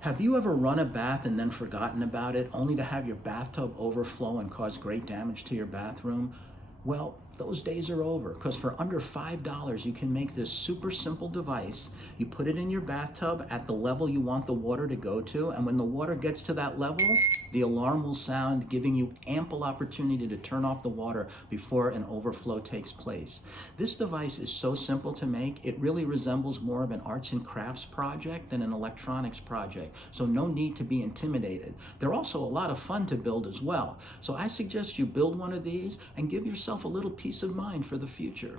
Have you ever run a bath and then forgotten about it, only to have your bathtub overflow and cause great damage to your bathroom? Well, those days are over, because for under $5 you can make this super simple device. You put it in your bathtub at the level you want the water to go to, and when the water gets to that level, the alarm will sound, giving you ample opportunity to turn off the water before an overflow takes place. This device is so simple to make, it really resembles more of an arts and crafts project than an electronics project, so no need to be intimidated. They're also a lot of fun to build as well. So I suggest you build one of these and give yourself a little peace of mind for the future.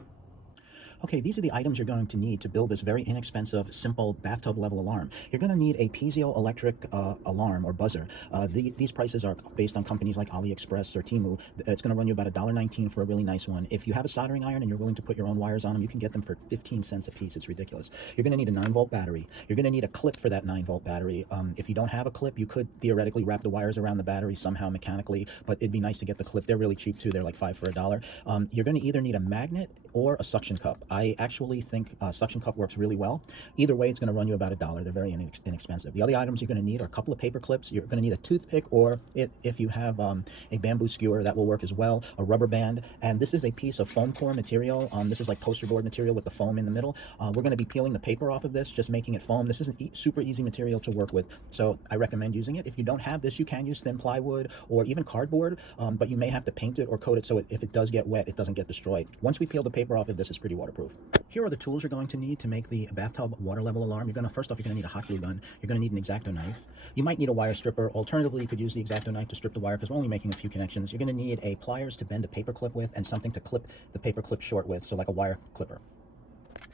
Okay, these are the items you're going to need to build this very inexpensive, simple bathtub level alarm. You're going to need a Piezo electric alarm or buzzer. These prices are based on companies like Aliexpress or Temu. It's going to run you about $1.19 for a really nice one. If you have a soldering iron and you're willing to put your own wires on them, you can get them for 15 cents a piece. It's ridiculous. You're going to need a 9-volt battery. You're going to need a clip for that 9-volt battery. If you don't have a clip, you could theoretically wrap the wires around the battery somehow mechanically, but it'd be nice to get the clip. They're really cheap too. They're like 5 for $1. You're going to either need a magnet or a suction cup. I actually think suction cup works really well. Either way, it's going to run you about $1. They're very inexpensive. The other items you're going to need are a couple of paper clips. You're going to need a toothpick, or if you have a bamboo skewer, that will work as well, a rubber band, and this is a piece of foam core material. This is like poster board material with the foam in the middle. We're going to be peeling the paper off of this, just making it foam. This is a super easy material to work with, so I recommend using it. If you don't have this, you can use thin plywood or even cardboard, but you may have to paint it or coat it so if it does get wet, it doesn't get destroyed. Once we peel the paper off of this, it's pretty waterproof. Here are the tools you're going to need to make the bathtub water level alarm. First off, you're going to need a hot glue gun. You're going to need an X-Acto knife. You might need a wire stripper. Alternatively, you could use the X-Acto knife to strip the wire because we're only making a few connections. You're going to need a pliers to bend a paper clip with and something to clip the paper clip short with, so like a wire clipper.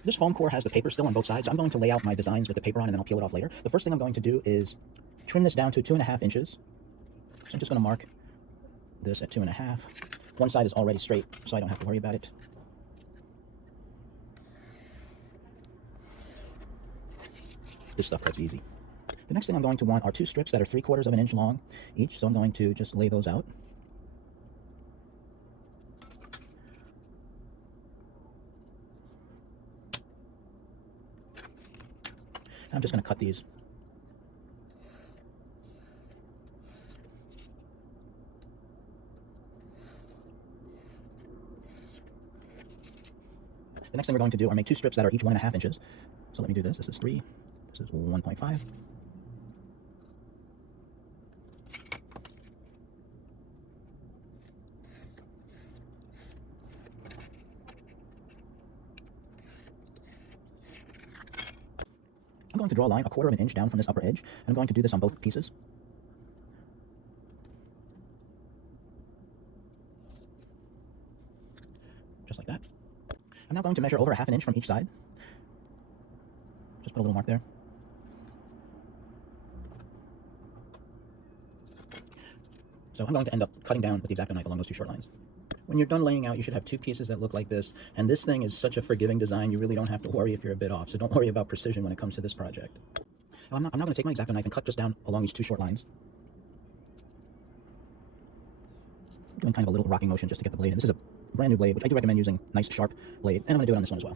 This foam core has the paper still on both sides. I'm going to lay out my designs with the paper on and then I'll peel it off later. The first thing I'm going to do is trim this down to 2.5 inches. So I'm just going to mark this at 2.5. One side is already straight, so I don't have to worry about it. This stuff cuts easy. The next thing I'm going to want are 2 strips that are 3/4 of an inch long each, so I'm going to just lay those out. And I'm just going to cut these. The next thing we're going to do are make 2 strips that are each 1.5 inches. So let me do this. This is 3. This is 1.5. I'm going to draw a line 1/4 of an inch down from this upper edge, and I'm going to do this on both pieces. Just like that. I'm now going to measure over 1/2 inch from each side. Just put a little mark there. So I'm going to end up cutting down with the X-Acto knife along those 2 short lines. When you're done laying out, you should have 2 pieces that look like this, and this thing is such a forgiving design, you really don't have to worry if you're a bit off, so don't worry about precision when it comes to this project. I'm now going to take my X-Acto knife and cut just down along these 2 short lines. Doing kind of a little rocking motion just to get the blade in. This is a brand new blade, which I do recommend using nice sharp blade, and I'm going to do it on this one as well.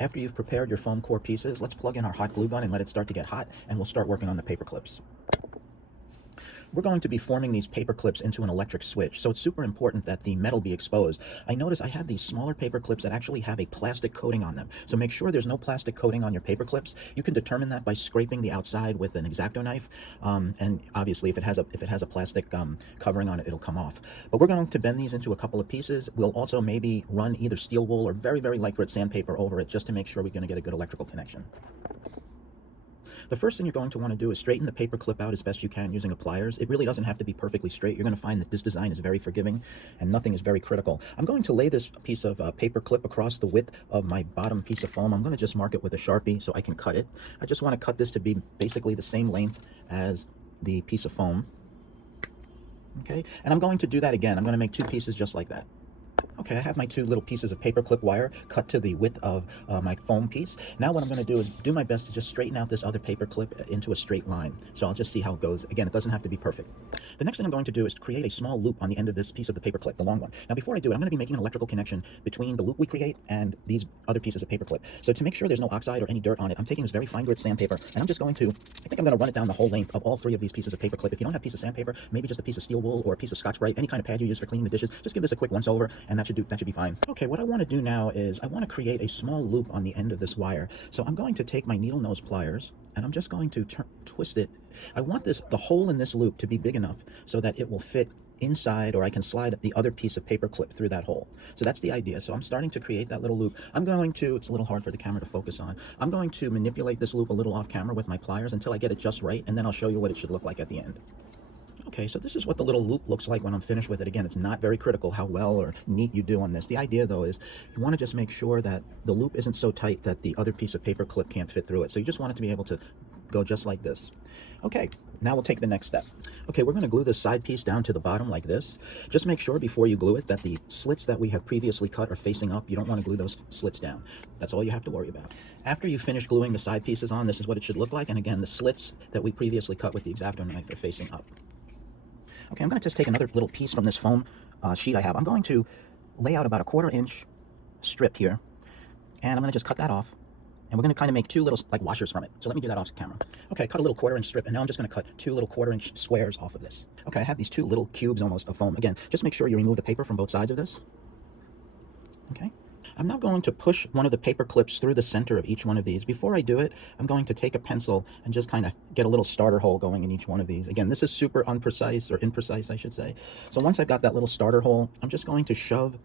After you've prepared your foam core pieces, let's plug in our hot glue gun and let it start to get hot, and we'll start working on the paper clips. We're going to be forming these paper clips into an electric switch, so it's super important that the metal be exposed. I notice I have these smaller paper clips that actually have a plastic coating on them, so make sure there's no plastic coating on your paper clips. You can determine that by scraping the outside with an X-Acto knife, and obviously if it has a plastic covering on it, it'll come off. But we're going to bend these into a couple of pieces. We'll also maybe run either steel wool or very, very light grit sandpaper over it just to make sure we're going to get a good electrical connection. The first thing you're going to want to do is straighten the paper clip out as best you can using a pliers. It really doesn't have to be perfectly straight. You're going to find that this design is very forgiving and nothing is very critical. I'm going to lay this piece of paper clip across the width of my bottom piece of foam. I'm going to just mark it with a Sharpie so I can cut it. I just want to cut this to be basically the same length as the piece of foam. Okay, and I'm going to do that again. I'm going to make 2 pieces just like that. Okay, I have my two little pieces of paperclip wire cut to the width of my foam piece. Now what I'm going to do is do my best to just straighten out this other paperclip into a straight line. So I'll just see how it goes. Again, it doesn't have to be perfect. The next thing I'm going to do is create a small loop on the end of this piece of the paperclip, the long one. Now before I do it, I'm going to be making an electrical connection between the loop we create and these other pieces of paperclip. So to make sure there's no oxide or any dirt on it, I'm taking this very fine grit sandpaper, and I'm just going to, I think I'm going to run it down the whole length of all three of these pieces of paperclip. If you don't have a piece of sandpaper, maybe just a piece of steel wool or a piece of Scotch-Brite, any kind of pad you use for cleaning the dishes, just give this a quick once over, and that should be fine. Okay, what I want to do now is I want to create a small loop on the end of this wire. So I'm going to take my needle nose pliers and I'm just going to twist it. I want the hole in this loop to be big enough so that it will fit inside, or I can slide the other piece of paper clip through that hole. So that's the idea. So I'm starting to create that little loop. I'm going to, it's a little hard for the camera to focus on. I'm going to manipulate this loop a little off camera with my pliers until I get it just right, and then I'll show you what it should look like at the end. Okay, so this is what the little loop looks like when I'm finished with it. Again, it's not very critical how well or neat you do on this. The idea, though, is you want to just make sure that the loop isn't so tight that the other piece of paper clip can't fit through it. So you just want it to be able to go just like this. Okay, now we'll take the next step. Okay, we're going to glue this side piece down to the bottom like this. Just make sure before you glue it that the slits that we have previously cut are facing up. You don't want to glue those slits down. That's all you have to worry about. After you finish gluing the side pieces on, this is what it should look like. And again, the slits that we previously cut with the X-Acto knife are facing up. Okay, I'm going to just take another little piece from this foam sheet I have. I'm going to lay out about a 1/4 inch strip here, and I'm going to just cut that off, and we're going to kind of make two little like washers from it. So let me do that off camera. Okay, I cut a little 1/4 inch strip, and now I'm just going to cut two little 1/4 inch squares off of this. Okay, I have these two little cubes almost of foam. Again, just make sure you remove the paper from both sides of this. Okay. I'm now going to push one of the paper clips through the center of each one of these. Before I do it, I'm going to take a pencil and just kind of get a little starter hole going in each one of these. Again, this is super unprecise, or imprecise, I should say. So once I've got that little starter hole, I'm just going to shove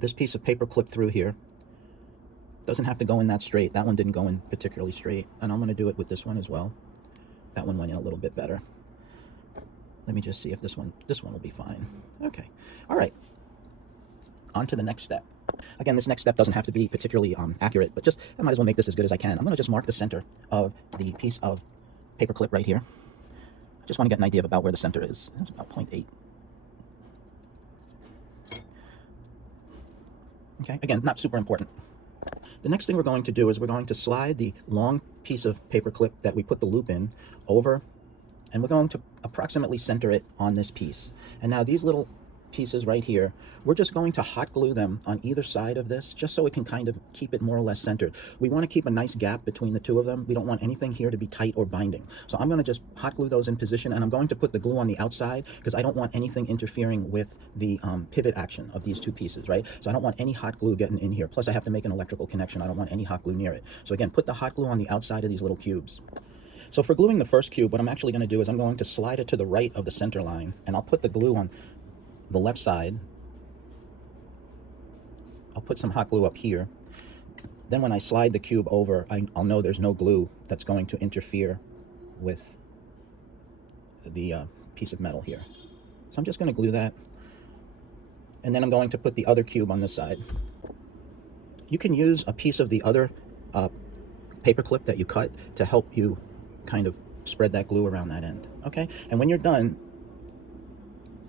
this piece of paper clip through here. Doesn't have to go in that straight. That one didn't go in particularly straight. And I'm going to do it with this one as well. That one went in a little bit better. Let me just see if this one will be fine. Okay. All right. On to the next step. Again, this next step doesn't have to be particularly accurate, but just I might as well make this as good as I can. I'm going to just mark the center of the piece of paper clip right here. I just want to get an idea of about where the center is. It's about 0.8. Okay, again, not super important. The next thing we're going to do is we're going to slide the long piece of paper clip that we put the loop in over, and we're going to approximately center it on this piece. And now these little pieces right here, we're just going to hot glue them on either side of this, just so it can kind of keep it more or less centered. We want to keep a nice gap between the two of them. We don't want anything here to be tight or binding. So I'm going to just hot glue those in position, and I'm going to put the glue on the outside because I don't want anything interfering with the pivot action of these two pieces, right? So I don't want any hot glue getting in here. Plus I have to make an electrical connection. I don't want any hot glue near it. So again, put the hot glue on the outside of these little cubes. So for gluing the first cube, what I'm actually going to do is I'm going to slide it to the right of the center line, and I'll put the glue on the left side. I'll put some hot glue up here. Then when I slide the cube over, I'll know there's no glue that's going to interfere with the piece of metal here. So I'm just going to glue that. And then I'm going to put the other cube on this side. You can use a piece of the other paper clip that you cut to help you kind of spread that glue around that end. Okay? And when you're done,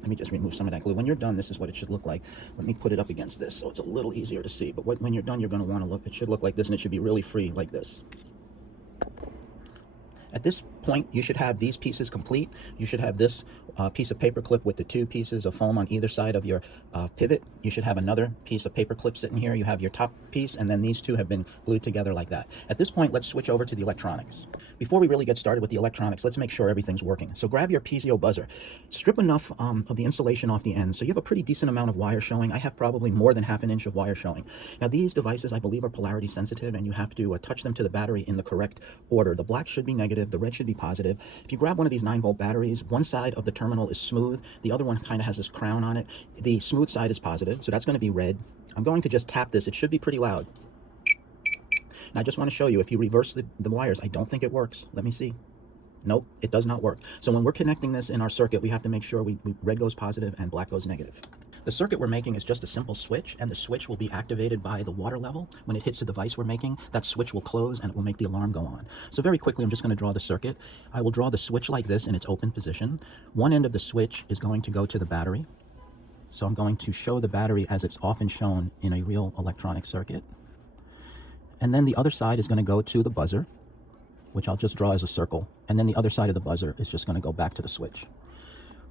let me just remove some of that glue. When you're done, this is what it should look like. Let me put it up against this so it's a little easier to see. But when you're done, you're going to want to look, it should look like this, and it should be really free like this. At this point, you should have these pieces complete. You should have this piece of paper clip with the two pieces of foam on either side of your pivot. You should have another piece of paper clip sitting here. You have your top piece, and then these two have been glued together like that. At this point, let's switch over to the electronics. Before we really get started with the electronics, let's make sure everything's working. So grab your Piezo buzzer. Strip enough of the insulation off the end so you have a pretty decent amount of wire showing. I have probably more than 1/2 inch of wire showing. Now these devices, I believe, are polarity sensitive, and you have to touch them to the battery in the correct order. The black should be negative, the red should be positive. If you grab one of these 9-volt batteries, one side of the terminal is smooth, the other one kind of has this crown on it. The smooth side is positive, so that's going to be red. I'm going to just tap this. It should be pretty loud. And I just want to show you, if you reverse the wires, I don't think it works. Let me see. Nope, it does not work. So when we're connecting this in our circuit, we have to make sure red goes positive and black goes negative. The circuit we're making is just a simple switch, and the switch will be activated by the water level. When it hits the device we're making, that switch will close and it will make the alarm go on. So very quickly, I'm just going to draw the circuit. I will draw the switch like this in its open position. One end of the switch is going to go to the battery. So I'm going to show the battery as it's often shown in a real electronic circuit. And then the other side is going to go to the buzzer, which I'll just draw as a circle. And then the other side of the buzzer is just going to go back to the switch.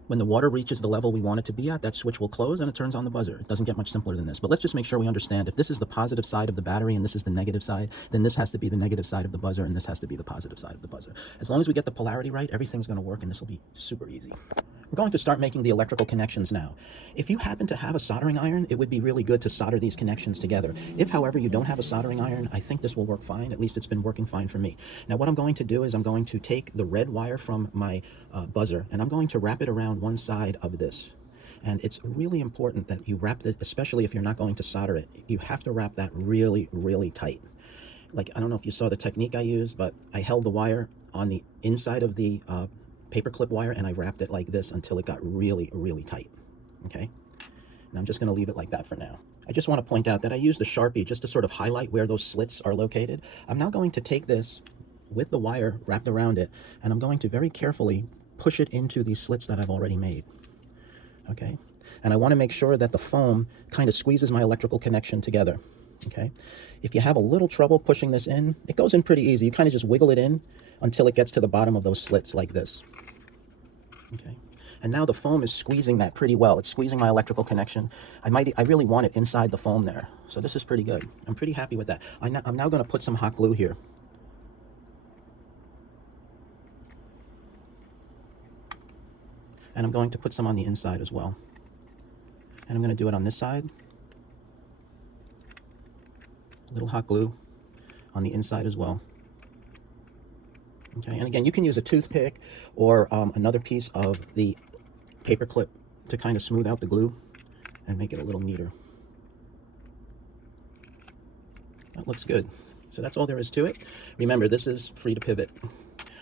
When the water reaches the level we want it to be at, that switch will close and it turns on the buzzer. It doesn't get much simpler than this. But let's just make sure we understand, if this is the positive side of the battery and this is the negative side, then this has to be the negative side of the buzzer and this has to be the positive side of the buzzer. As long as we get the polarity right, everything's going to work and this will be super easy. We're going to start making the electrical connections now. If you happen to have a soldering iron, it would be really good to solder these connections together. If, however, you don't have a soldering iron, I think this will work fine. At least it's been working fine for me. Now, what I'm going to do is I'm going to take the red wire from my buzzer and I'm going to wrap it around one side of this. And it's really important that you wrap it, especially if you're not going to solder it, you have to wrap that really, really tight. Like, I don't know if you saw the technique I used, but I held the wire on the inside of the paperclip wire and I wrapped it like this until it got really, really tight. Okay, and I'm just going to leave it like that for now. I just want to point out that I used the Sharpie just to sort of highlight where those slits are located. I'm now going to take this with the wire wrapped around it and I'm going to very carefully push it into these slits that I've already made. Okay, and I want to make sure that the foam kind of squeezes my electrical connection together. Okay, if you have a little trouble pushing this in, it goes in pretty easy. You kind of just wiggle it in until it gets to the bottom of those slits like this. Okay, and now the foam is squeezing that pretty well. It's squeezing my electrical connection. I really want it inside the foam there. So this is pretty good. I'm pretty happy with that. I'm now going to put some hot glue here. And I'm going to put some on the inside as well. And I'm going to do it on this side. A little hot glue on the inside as well. Okay, and again, you can use a toothpick or another piece of the paper clip to kind of smooth out the glue and make it a little neater. That looks good. So that's all there is to it. Remember, this is free to pivot.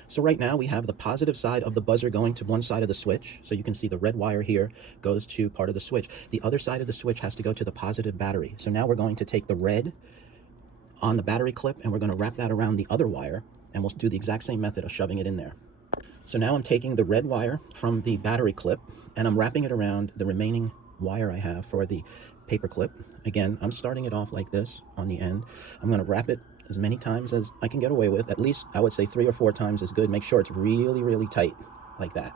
So right now we have the positive side of the buzzer going to one side of the switch. So you can see the red wire here goes to part of the switch. The other side of the switch has to go to the positive battery. So now we're going to take the red on the battery clip and we're going to wrap that around the other wire and we'll do the exact same method of shoving it in there. So now I'm taking the red wire from the battery clip and I'm wrapping it around the remaining wire I have for the paper clip. Again, I'm starting it off like this on the end. I'm going to wrap it as many times as I can get away with. At least I would say 3 or 4 times is good. Make sure it's really, really tight like that.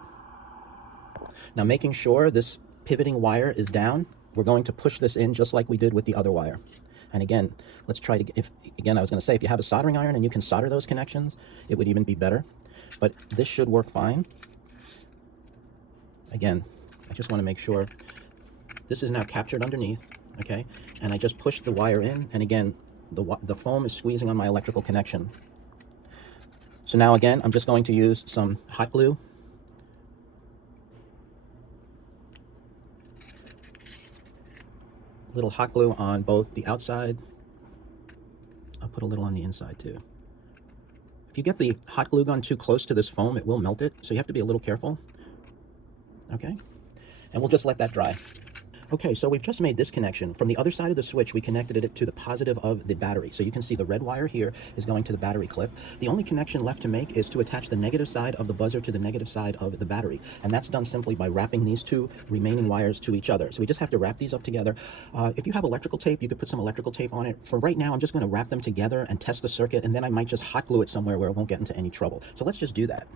Now, making sure this pivoting wire is down, we're going to push this in just like we did with the other wire. And again, let's try to, I was going to say, if you have a soldering iron and you can solder those connections, it would even be better. But this should work fine. Again, I just want to make sure this is now captured underneath, okay? And I just pushed the wire in, and again, the foam is squeezing on my electrical connection. So now again, I'm just going to use some hot glue. A little hot glue on both the outside. I'll put a little on the inside too. If you get the hot glue gun too close to this foam, it will melt it, so you have to be a little careful. Okay, and we'll just let that dry. Okay, so we've just made this connection. From the other side of the switch, we connected it to the positive of the battery. So you can see the red wire here is going to the battery clip. The only connection left to make is to attach the negative side of the buzzer to the negative side of the battery. And that's done simply by wrapping these two remaining wires to each other. So we just have to wrap these up together. If you have electrical tape, you could put some electrical tape on it. For right now, I'm just going to wrap them together and test the circuit, and then I might just hot glue it somewhere where it won't get into any trouble. So let's just do that.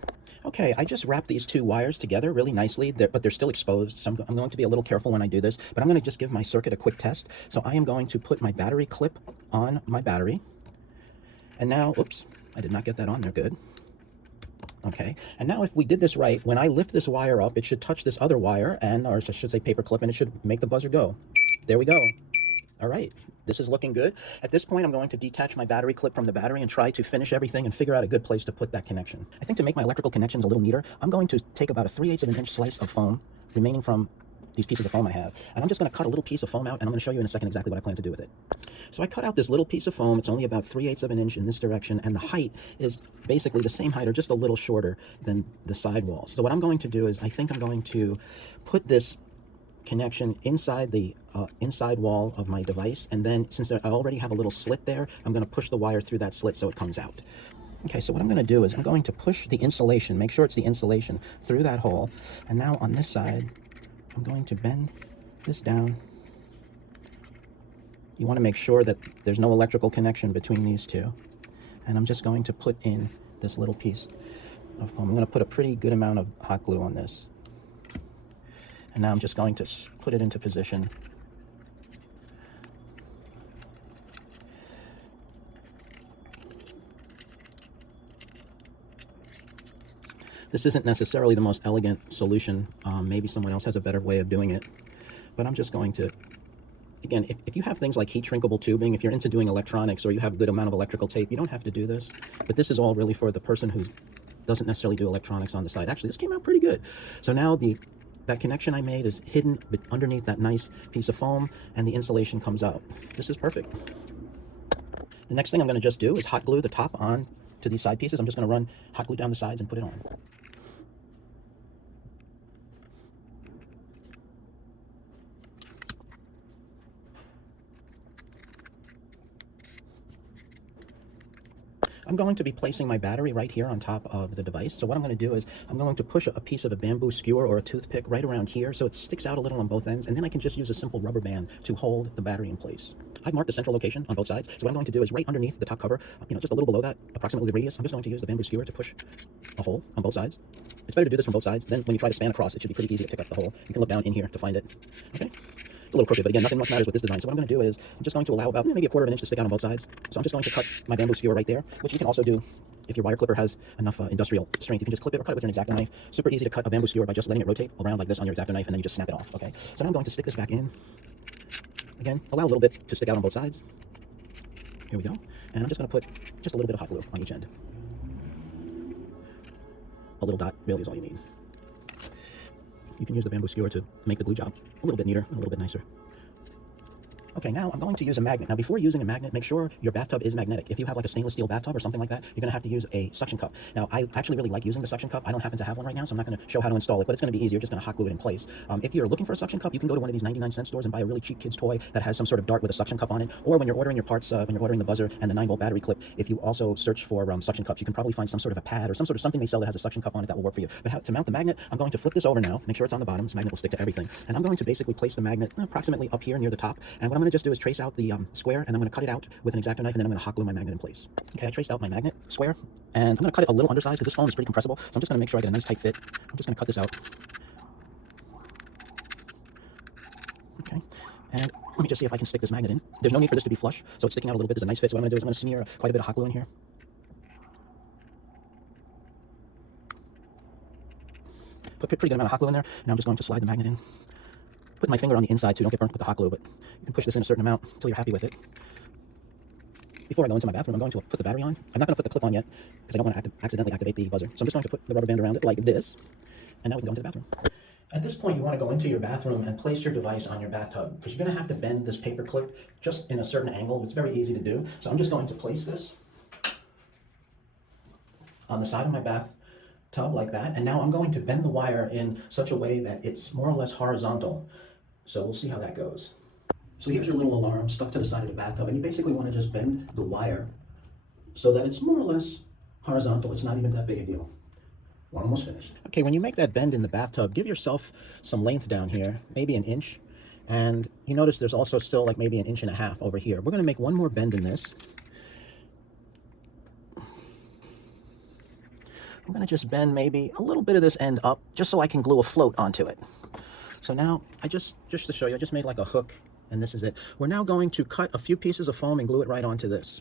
Okay, I just wrapped these two wires together really nicely, but they're still exposed, so I'm going to be a little careful when I do this, but I'm going to just give my circuit a quick test. So I am going to put my battery clip on my battery, and now, oops, I did not get that on there good. Okay, and now if we did this right, when I lift this wire up, it should touch this other wire, or I should say paper clip, and it should make the buzzer go. There we go. All right, this is looking good. At this point, I'm going to detach my battery clip from the battery and try to finish everything and figure out a good place to put that connection. I think to make my electrical connections a little neater, I'm going to take about a 3/8 of an inch slice of foam remaining from these pieces of foam I have, and I'm just going to cut a little piece of foam out, and I'm going to show you in a second exactly what I plan to do with it. So I cut out this little piece of foam. It's only about 3/8 of an inch in this direction, and the height is basically the same height or just a little shorter than the side wall. So what I'm going to do is I think I'm going to put this connection inside the inside wall of my device, and then since I already have a little slit there, I'm going to push the wire through that slit so it comes out. Okay, so what I'm going to do is I'm going to push the insulation, make sure it's the insulation, through that hole, and now on this side I'm going to bend this down. You want to make sure that there's no electrical connection between these two. And I'm just going to put in this little piece of foam. I'm going to put a pretty good amount of hot glue on this. And now I'm just going to put it into position. This isn't necessarily the most elegant solution. Maybe someone else has a better way of doing it. But I'm just going to, again, if you have things like heat shrinkable tubing, if you're into doing electronics or you have a good amount of electrical tape, you don't have to do this. But this is all really for the person who doesn't necessarily do electronics on the side. Actually, this came out pretty good. So now that connection I made is hidden underneath that nice piece of foam, and the insulation comes out. This is perfect. The next thing I'm going to just do is hot glue the top on to these side pieces. I'm just going to run hot glue down the sides and put it on. I'm going to be placing my battery right here on top of the device. So what I'm going to do is I'm going to push a piece of a bamboo skewer or a toothpick right around here so it sticks out a little on both ends, and then I can just use a simple rubber band to hold the battery in place. I've marked the central location on both sides, so what I'm going to do is right underneath the top cover, just a little below that, approximately the radius, I'm just going to use the bamboo skewer to push a hole on both sides. It's better to do this from both sides. Then when you try to span across, it should be pretty easy to pick up the hole. You can look down in here to find it. Okay. A little crooked, but again, nothing much matters with this design. So what I'm going to do is I'm just going to allow about maybe a quarter of an inch to stick out on both sides. So I'm just going to cut my bamboo skewer right there, which you can also do if your wire clipper has enough industrial strength. You can just clip it or cut it with an X-Acto knife. Super easy to cut a bamboo skewer by just letting it rotate around like this on your X-Acto knife, and then you just snap it off. Okay. So now I'm going to stick this back in. Again, allow a little bit to stick out on both sides. Here we go. And I'm just going to put just a little bit of hot glue on each end. A little dot really is all you need. You can use the bamboo skewer to make the glue job a little bit neater, a little bit nicer. Okay, now I'm going to use a magnet. Now, before using a magnet, make sure your bathtub is magnetic. If you have like a stainless steel bathtub or something like that, you're going to have to use a suction cup. Now, I actually really like using the suction cup. I don't happen to have one right now, so I'm not going to show how to install it, but it's going to be easier. Just going to hot glue it in place. If you're looking for a suction cup, you can go to one of these 99-cent stores and buy a really cheap kid's toy that has some sort of dart with a suction cup on it. Or when you're ordering your parts, when you're ordering the buzzer and the 9-volt battery clip, if you also search for suction cups, you can probably find some sort of a pad or some sort of something they sell that has a suction cup on it that will work for you. But to mount the magnet, I'm going to flip this over now, make sure it's on the bottom. This magnet will stick to everything. And I'm going to basically place the magnet approximately up here near the top. And what I'm going to just do is trace out the square, and I'm going to cut it out with an X-Acto knife, and then I'm going to hot glue my magnet in place. Okay, I traced out my magnet square, and I'm going to cut it a little undersized because this foam is pretty compressible, so I'm just going to make sure I get a nice tight fit. I'm just going to cut this out. Okay, and let me just see if I can stick this magnet in. There's no need for this to be flush, so it's sticking out a little bit. There's a nice fit, so what I'm going to do is I'm going to smear quite a bit of hot glue in here. Put a pretty good amount of hot glue in there, and I'm just going to slide the magnet in. Put my finger on the inside too, don't get burnt with the hot glue, but you can push this in a certain amount until you're happy with it. Before I go into my bathroom, I'm going to put the battery on. I'm not going to put the clip on yet because I don't want to accidentally activate the buzzer. So I'm just going to put the rubber band around it like this, and now we can go into the bathroom. At this point, you want to go into your bathroom and place your device on your bathtub because you're going to have to bend this paper clip just in a certain angle. It's very easy to do. So I'm just going to place this on the side of my bathtub like that, and now I'm going to bend the wire in such a way that it's more or less horizontal. So we'll see how that goes. So here's your little alarm stuck to the side of the bathtub, and you basically want to just bend the wire so that it's more or less horizontal. It's not even that big a deal. We're almost finished. Okay, when you make that bend in the bathtub, give yourself some length down here, maybe an inch, and you notice there's also still like maybe an inch and a half over here. We're going to make one more bend in this. I'm going to just bend maybe a little bit of this end up just so I can glue a float onto it. So now, just to show you, I just made like a hook, and this is it. We're now going to cut a few pieces of foam and glue it right onto this.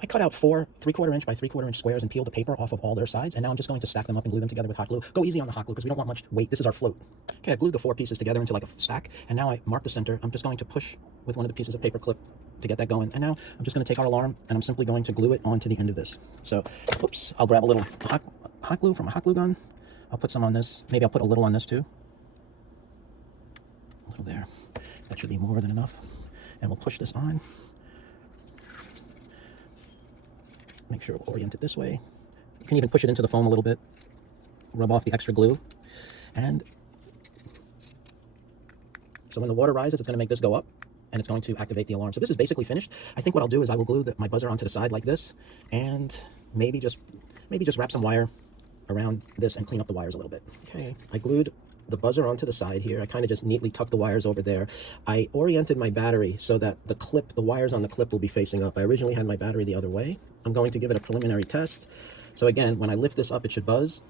I cut out 4 3/4 inch by 3/4 inch squares and peeled the paper off of all their sides, and now I'm just going to stack them up and glue them together with hot glue. Go easy on the hot glue because we don't want much weight. This is our float. Okay, I glued the 4 pieces together into like a stack, and now I marked the center. I'm just going to push with one of the pieces of paper clip to get that going. And now I'm just going to take our alarm, and I'm simply going to glue it onto the end of this. So, oops, I'll grab a little hot glue from a hot glue gun. I'll put some on this. Maybe I'll put a little on this too. A little there. That should be more than enough. And we'll push this on. Make sure we'll orient it this way. You can even push it into the foam a little bit. Rub off the extra glue. And so when the water rises, it's going to make this go up, and it's going to activate the alarm. So this is basically finished. I think what I'll do is I will glue my buzzer onto the side like this, and maybe just wrap some wire around this and clean up the wires a little bit. Okay, I glued the buzzer onto the side here. I kind of just neatly tuck the wires over there. I oriented my battery so that the wires on the clip will be facing up. I originally had my battery the other way. I'm going to give it a preliminary test. So again, when I lift this up, it should buzz.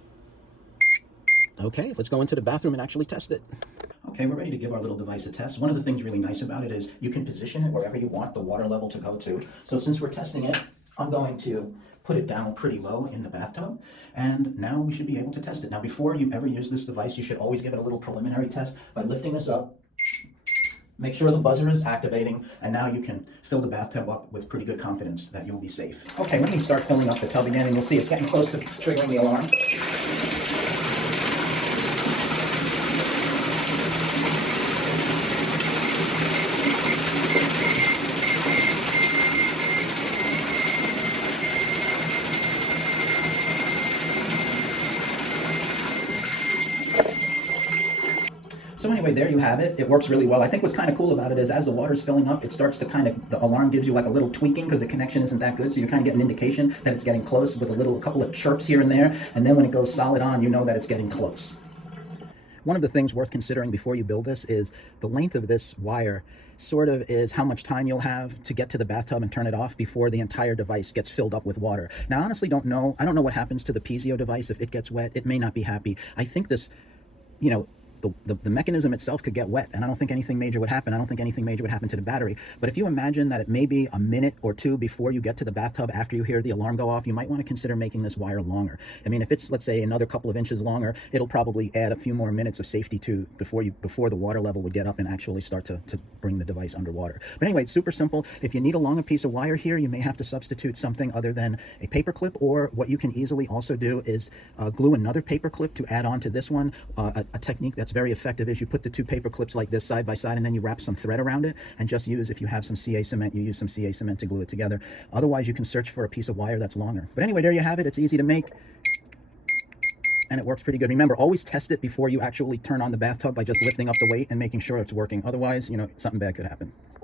Okay, let's go into the bathroom and actually test it. Okay, we're ready to give our little device a test. One of the things really nice about it is you can position it wherever you want the water level to go to. So since we're testing it, I'm going to put it down pretty low in the bathtub, and now we should be able to test it. Now, before you ever use this device, you should always give it a little preliminary test by lifting this up. Make sure the buzzer is activating, and now you can fill the bathtub up with pretty good confidence that you'll be safe. Okay, let me start filling up the tub again, and you'll see it's getting close to triggering the alarm. So anyway, there you have it. It works really well. I think what's kind of cool about it is as the water's filling up, it starts to the alarm gives you like a little tweaking because the connection isn't that good. So you're kind of getting an indication that it's getting close with a couple of chirps here and there. And then when it goes solid on, you know that it's getting close. One of the things worth considering before you build this is the length of this wire sort of is how much time you'll have to get to the bathtub and turn it off before the entire device gets filled up with water. Now, I honestly don't know. I don't know what happens to the Piezo device if it gets wet. It may not be happy. I think this, you know, the mechanism itself could get wet, and I don't think anything major would happen. I don't think anything major would happen to the battery. But if you imagine that it may be a minute or two before you get to the bathtub after you hear the alarm go off, you might want to consider making this wire longer. I mean, if it's, let's say, another couple of inches longer, it'll probably add a few more minutes of safety before the water level would get up and actually start to bring the device underwater. But anyway, it's super simple. If you need a longer piece of wire here, you may have to substitute something other than a paper clip, or what you can easily also do is glue another paper clip to add on to this one. A technique that's very effective is you put the two paper clips like this side by side, and then you wrap some thread around it, and just use, if you have some CA cement, you use some CA cement to glue it together. Otherwise, you can search for a piece of wire that's longer. But anyway, there you have it. It's easy to make, and it works pretty good. Remember, always test it before you actually turn on the bathtub by just lifting up the weight and making sure it's working. Otherwise, something bad could happen.